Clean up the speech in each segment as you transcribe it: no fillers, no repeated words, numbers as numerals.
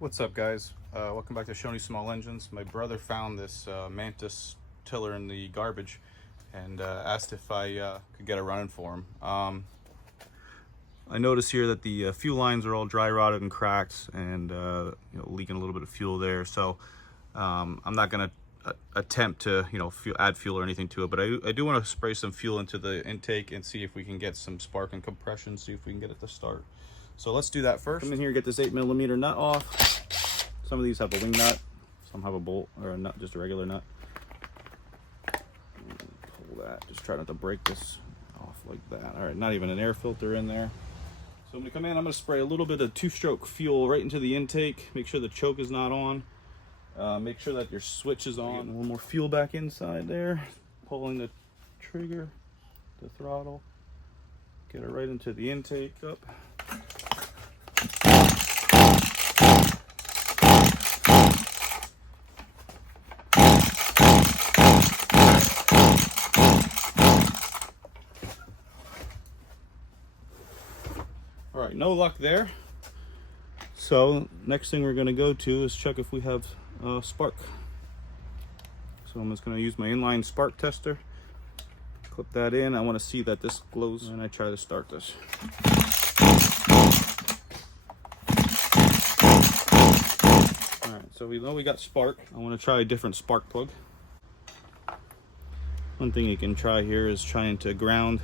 What's up, guys? Welcome back to Shoney Small Engines. My brother found this Mantis tiller in the garbage and asked if I could get it running for him. I noticed here that the fuel lines are all dry rotted and cracked and leaking a little bit of fuel there. So I'm not going to attempt to add fuel or anything to it, but I do want to spray some fuel into the intake and see if we can get some spark and compression, see if we can get it to start. So let's do that first. Come in here, get this 8mm nut off. Some of these have a wing nut, some have a bolt or a nut, just a regular nut. Pull that, just try not to break this off like that. All right, not even an air filter in there. So I'm gonna come in, I'm gonna spray a little bit of 2-stroke fuel right into the intake. Make sure the choke is not on. Make sure that your switch is on. A little more fuel back inside there. Pulling the trigger, the throttle. Get it right into the intake up. All right, no luck there. So next thing we're going to go to is check if we have spark. So I'm just going to use my inline spark tester. Clip that in. I want to see that this glows, and I try to start this. All right, so we know we got spark. I want to try a different spark plug. One thing you can try here is trying to ground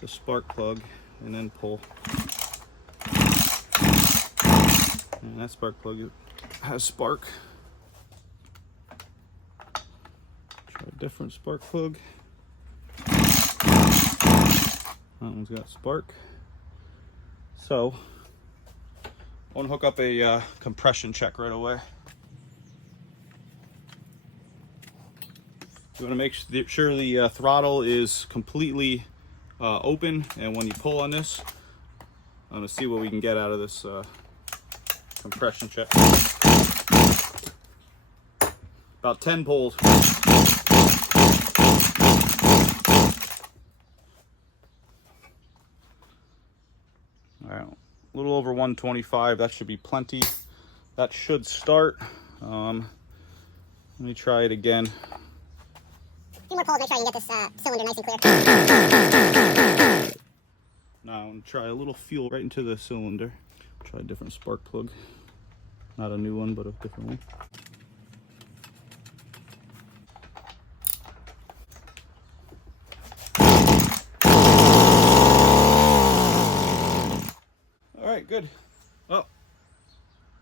the spark plug and then pull. And that spark plug has spark. Try a different spark plug. That one's got spark. So I want to hook up a compression check right away. You want to make sure the throttle is completely open, and when you pull on this, I'm going to see what we can get out of this compression check. About 10 pulls. All right, a little over 125. That should be plenty. That should start. Let me try it again. A few more pulls, make sure I can get this cylinder nice and clear. Now I'm going to try a little fuel right into the cylinder. Try a different spark plug. Not a new one, but a different one. All right, good. Well,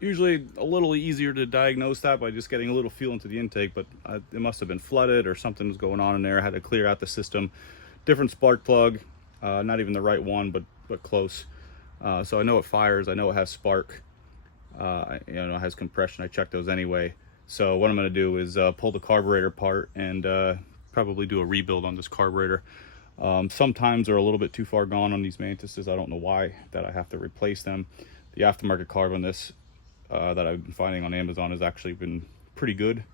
usually a little easier to diagnose that by just getting a little fuel into the intake, but it must have been flooded or something was going on in there. I had to clear out the system. Different spark plug, not even the right one, but close. So I know it fires. I know it has spark. It has compression. I checked those anyway. So what I'm going to do is pull the carburetor apart and probably do a rebuild on this carburetor. Sometimes they're a little bit too far gone on these Mantises. I don't know why that I have to replace them. The aftermarket carb on this that I've been finding on Amazon has actually been pretty good,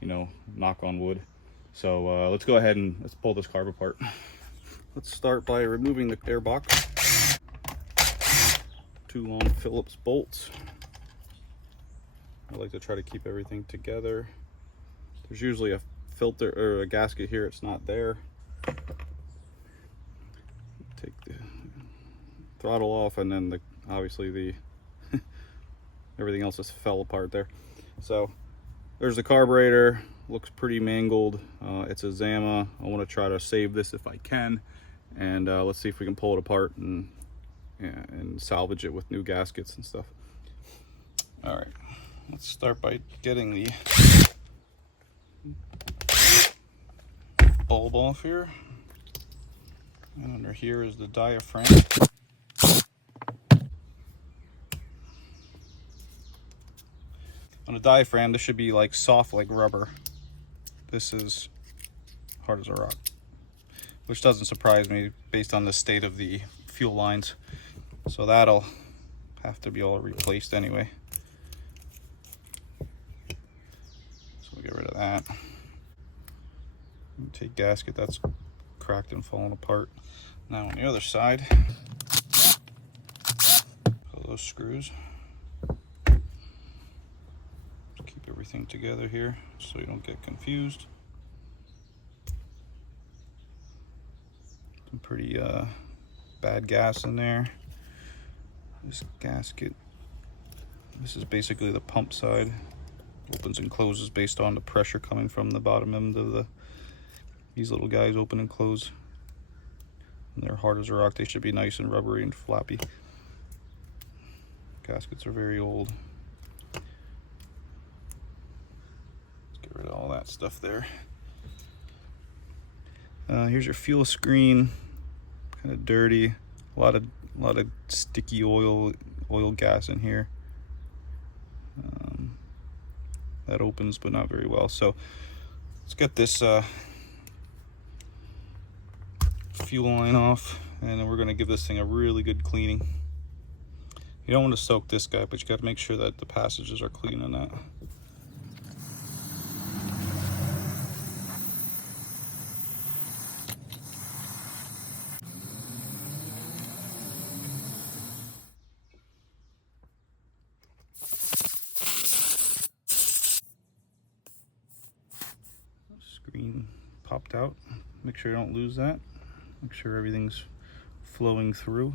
knock on wood. So let's go ahead and let's pull this carb apart. Let's start by removing the air box. 2 long Phillips bolts. I like to try to keep everything together. There's usually a filter or a gasket here. It's not there. Take the throttle off, and then obviously the everything else just fell apart there. So there's the carburetor. Looks pretty mangled. It's a Zama. I want to try to save this if I can, and let's see if we can pull it apart and salvage it with new gaskets and stuff. All right, let's start by getting the bulb off here. And under here is the diaphragm. On a diaphragm, this should be like soft like rubber. This is hard as a rock, which doesn't surprise me based on the state of the fuel lines. So that'll have to be all replaced anyway. So we'll get rid of that. Take gasket, that's cracked and falling apart. Now on the other side, pull those screws. everything together here so you don't get confused. Some pretty bad gas in there. This gasket, this is basically the pump side. Opens and closes based on the pressure coming from the bottom end of these little guys open and close. And they're hard as a rock. They should be nice and rubbery and flappy. Gaskets are very old. Let's get rid of all that stuff there. Here's your fuel screen. Kind of dirty. A lot of sticky oil gas in here. That opens but not very well. So let's get this fuel line off, and then we're going to give this thing a really good cleaning. You don't want to soak this guy, but you got to make sure that the passages are clean on that. Screen popped out. Make sure you don't lose that. Make sure everything's flowing through.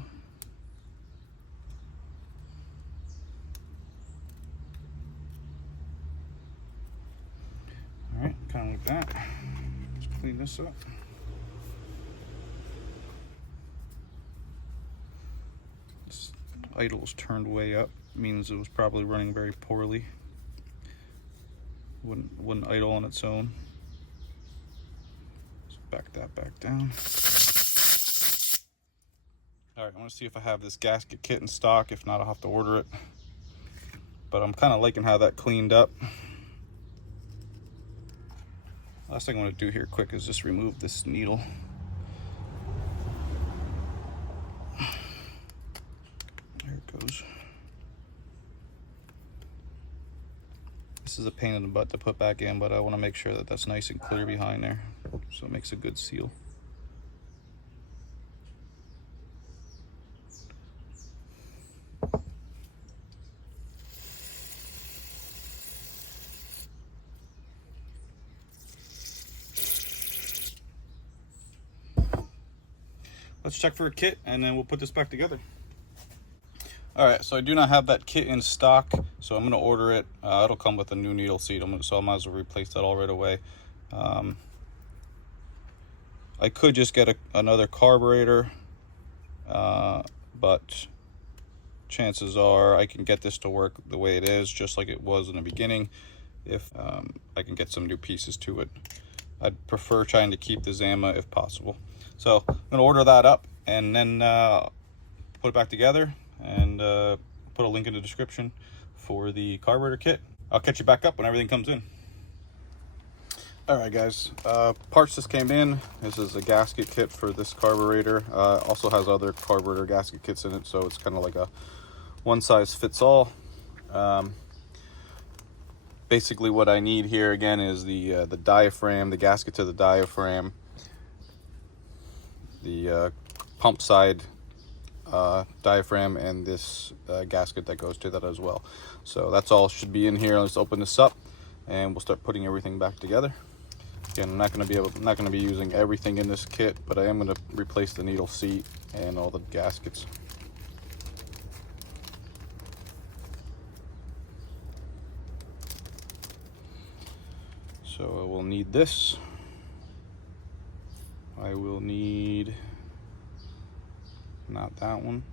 All right, kind of like that. Let's clean this up. This idle is turned way up. Means it was probably running very poorly. Wouldn't idle on its own. Let's back that back down. All right, I want to see if I have this gasket kit in stock. If not, I'll have to order it. But I'm kind of liking how that cleaned up. Last thing I want to do here quick is just remove this needle. There it goes. This is a pain in the butt to put back in, but I want to make sure that that's nice and clear behind there, so it makes a good seal. Let's check for a kit and then we'll put this back together. All right, so I do not have that kit in stock, so I'm gonna order it. It'll come with a new needle seat, so I might as well replace that all right away. I could just get another carburetor, but chances are I can get this to work the way it is, just like it was in the beginning, if I can get some new pieces to it. I'd prefer trying to keep the Zama if possible. So I'm gonna order that up and then put it back together, and put a link in the description for the carburetor kit. I'll catch you back up when everything comes in. All right, guys, parts just came in. This is a gasket kit for this carburetor. Also has other carburetor gasket kits in it, so it's kind of like a one size fits all. Basically what I need here again is the diaphragm, the gasket to the diaphragm, the pump side diaphragm, and this gasket that goes to that as well. So that's all should be in here. Let's open this up and we'll start putting everything back together. Again, I'm not going to be using everything in this kit, but I am going to replace the needle seat and all the gaskets. So I will need this. I will need not that one.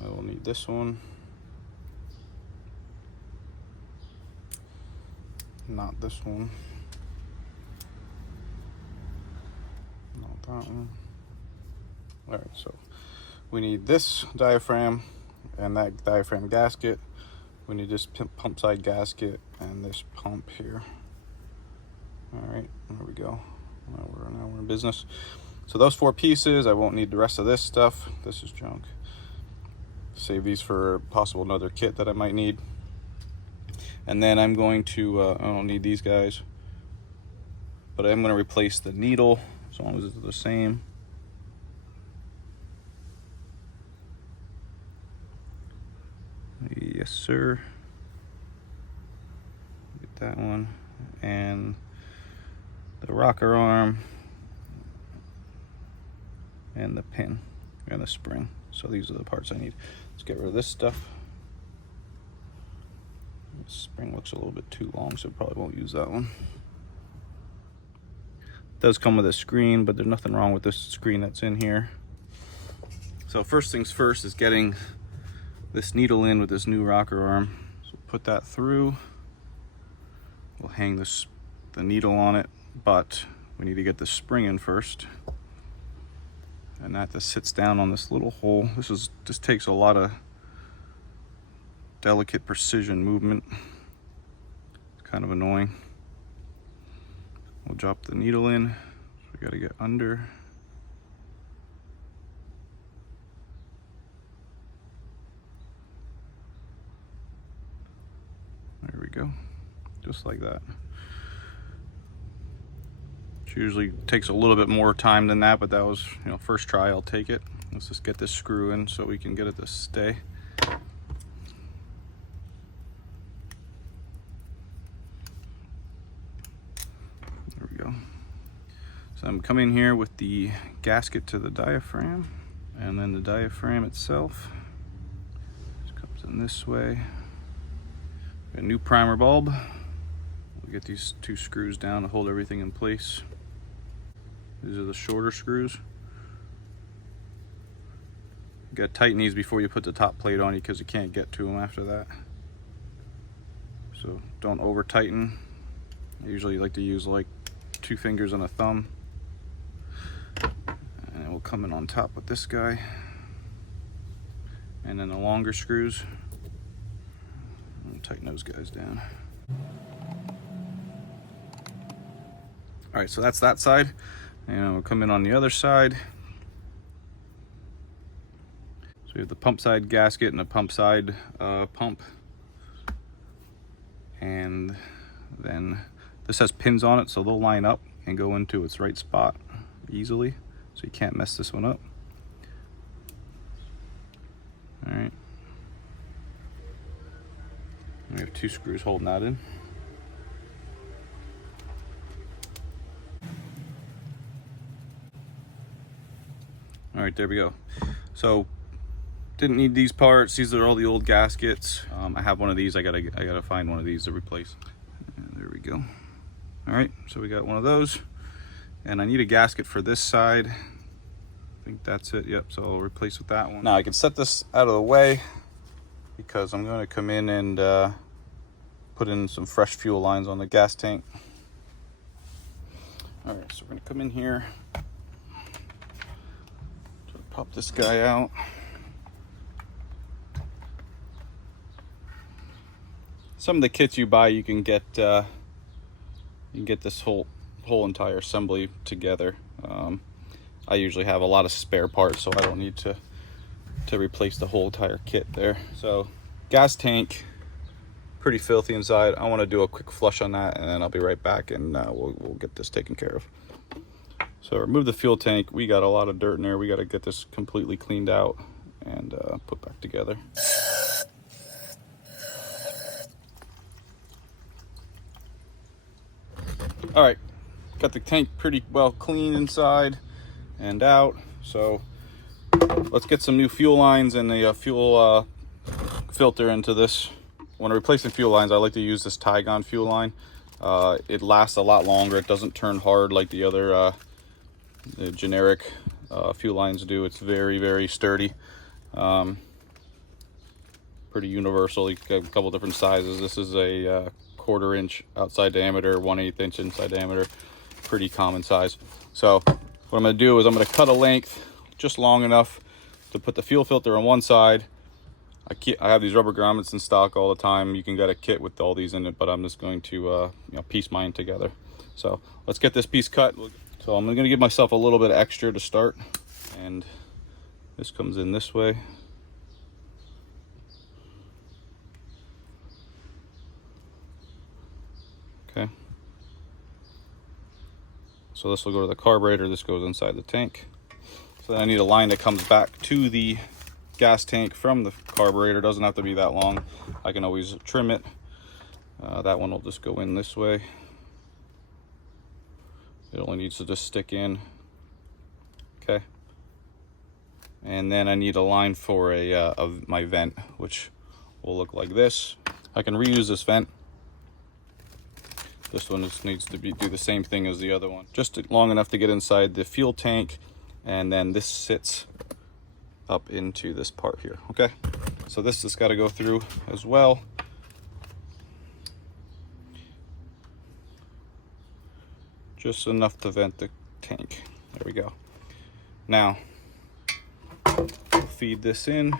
I will need this one. Not this one. Not that one. All right, so we need this diaphragm and that diaphragm gasket. We need this pump side gasket and this pump here. All right, there we go. Now we're in business. So those four pieces, I won't need the rest of this stuff. This is junk. Save these for possible another kit that I might need. And then I'm going to, I don't need these guys, but I'm going to replace the needle as long as it's the same. Yes, sir. that one, and the rocker arm, and the pin, and the spring. So these are the parts I need. Let's get rid of this stuff. The spring looks a little bit too long, so probably won't use that one. It does come with a screen, but there's nothing wrong with this screen that's in here. So first things first is getting this needle in with this new rocker arm. So put that through. We'll hang the needle on it, but we need to get the spring in first. And that just sits down on this little hole. This takes a lot of delicate precision movement. It's kind of annoying. We'll drop the needle in. We gotta get under. There we go, just like that. It usually takes a little bit more time than that, but that was, first try, I'll take it. Let's just get this screw in so we can get it to stay. There we go. So I'm coming here with the gasket to the diaphragm, and then the diaphragm itself just comes in this way. A new primer bulb. We'll get these 2 screws down to hold everything in place. These are the shorter screws. You gotta tighten these before you put the top plate on, because you can't get to them after that. So don't over tighten. I usually like to use like 2 fingers and a thumb. And we'll come in on top with this guy. And then the longer screws. Tighten those guys down. All right, so that's that side, and we'll come in on the other side. So we have the pump side gasket and the pump side pump, and then this has pins on it, so they'll line up and go into its right spot easily, so you can't mess this one up. All right. We have 2 screws holding that in. All right, there we go. So didn't need these parts. These are all the old gaskets. I have one of these. I gotta find one of these to replace. And there we go. All right, so we got one of those, and I need a gasket for this side. I think that's it. Yep. So I'll replace with that one. Now I can set this out of the way, because I'm going to come in and put in some fresh fuel lines on the gas tank. All right, so we're going to come in here, pop this guy out. Some of the kits you buy, you can get this whole entire assembly together. I usually have a lot of spare parts, so I don't need to replace the whole entire kit there. So gas tank, pretty filthy inside. I want to do a quick flush on that, and then I'll be right back, and we'll get this taken care of. So remove the fuel tank. We got a lot of dirt in there. We got to get this completely cleaned out and put back together. All right, got the tank pretty well clean inside and out. So let's get some new fuel lines and the fuel filter into this. When replacing fuel lines, I like to use this Tine fuel line. It lasts a lot longer. It doesn't turn hard like the other the generic fuel lines do. It's very, very sturdy. Pretty universal. You got a couple different sizes. This is a 1/4 inch outside diameter, 1/8 inch inside diameter. Pretty common size. So what I'm going to do is I'm going to cut a length just long enough to put the fuel filter on one side. I have these rubber grommets in stock all the time. You can get a kit with all these in it, but I'm just going to piece mine together. So let's get this piece cut. So I'm going to give myself a little bit extra to start, and this comes in this way. Okay. So this will go to the carburetor. This goes inside the tank. So then I need a line that comes back to the gas tank from the carburetor. Doesn't have to be that long. I can always trim it. That one will just go in this way. It only needs to just stick in. Okay. And then I need a line for my vent, which will look like this. I can reuse this vent. This one just needs to do the same thing as the other one. Just long enough to get inside the fuel tank, and then this sits up into this part here, okay? So this has got to go through as well. Just enough to vent the tank. There we go. Now, feed this in.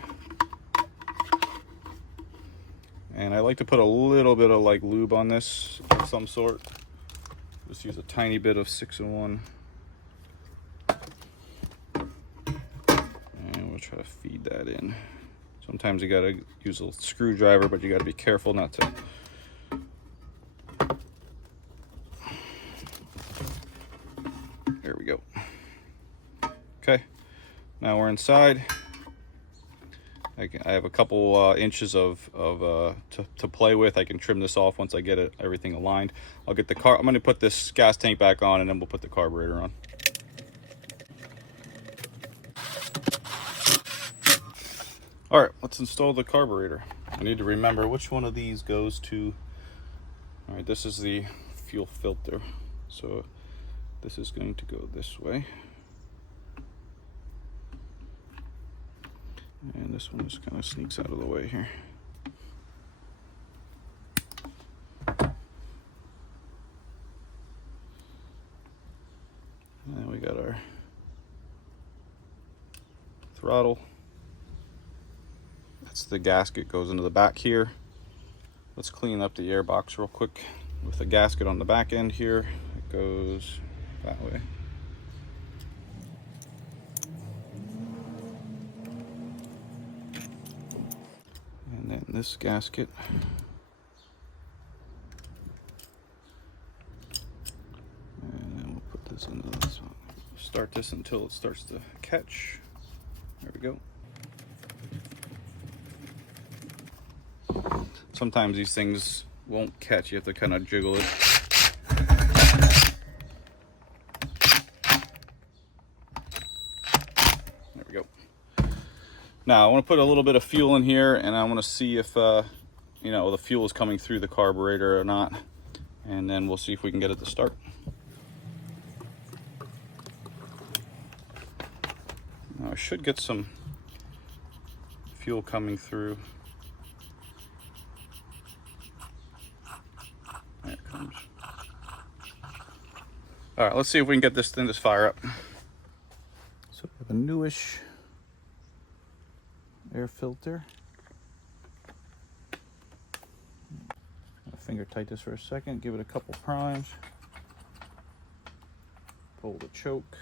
And I like to put a little bit of like lube on this of some sort. Just use a tiny bit of 6-in-1. And we'll try to feed that in. Sometimes you gotta use a screwdriver, but you gotta be careful not to. There we go. Okay, now we're inside. I have a couple inches to play with. I can trim this off once I get everything aligned. I'll get the car. I'm going to put this gas tank back on, and then we'll put the carburetor on. All right, let's install the carburetor. I need to remember which one of these goes to. All right, this is the fuel filter, so this is going to go this way. And this one just kind of sneaks out of the way here. And then we got our throttle. That's the gasket, goes into the back here. Let's clean up the air box real quick. With the gasket on the back end here, it goes that way. And then this gasket. And then we'll put this into this one. Start this until it starts to catch. There we go. Sometimes these things won't catch. You have to kind of jiggle it. There we go. Now I want to put a little bit of fuel in here, and I want to see if you know, the fuel is coming through the carburetor or not, and then we'll see if we can get it to start. Now I should get some fuel coming through. There it comes. All right, let's see if we can get this thing to fire up. So we have a newish air filter. Finger tight this for a second, give it a couple primes. Pull the choke.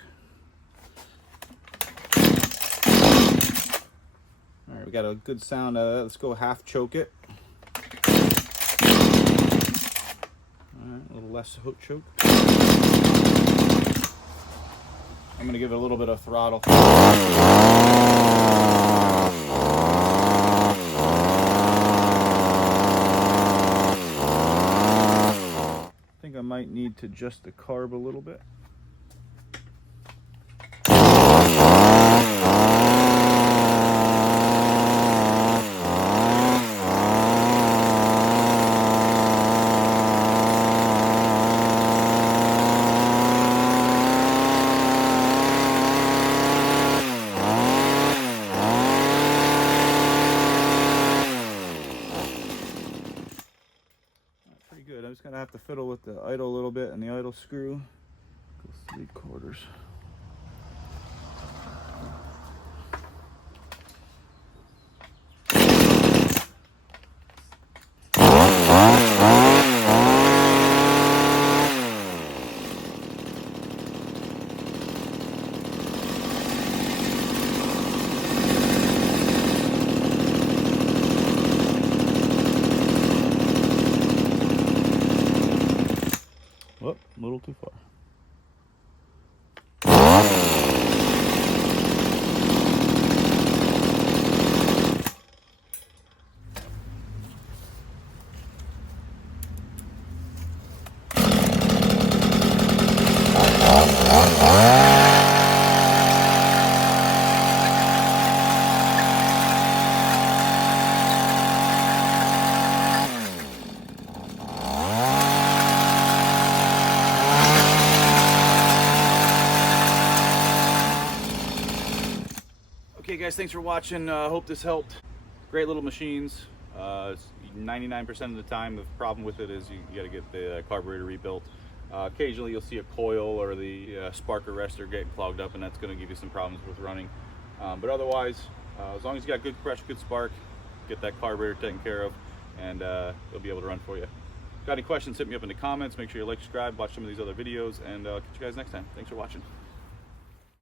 All right, we got a good sound. Let's go half choke it. All right, a little less hook choke. I'm gonna give it a little bit of throttle. I might need to adjust the carb a little bit. I'm just gonna have to fiddle with the idle a little bit, and the idle screw goes 3/4. Whoop, a little too far. Okay guys, thanks for watching. Hope this helped. Great little machines. 99% of the time the problem with it is you got to get the carburetor rebuilt. Occasionally you'll see a coil or the spark arrestor getting clogged up, and that's going to give you some problems with running. But otherwise, as long as you got good pressure, good spark, get that carburetor taken care of, and it'll be able to run for you. Got any questions, hit me up in the comments. Make sure you like, subscribe, watch some of these other videos, and I'll catch you guys next time. Thanks for watching.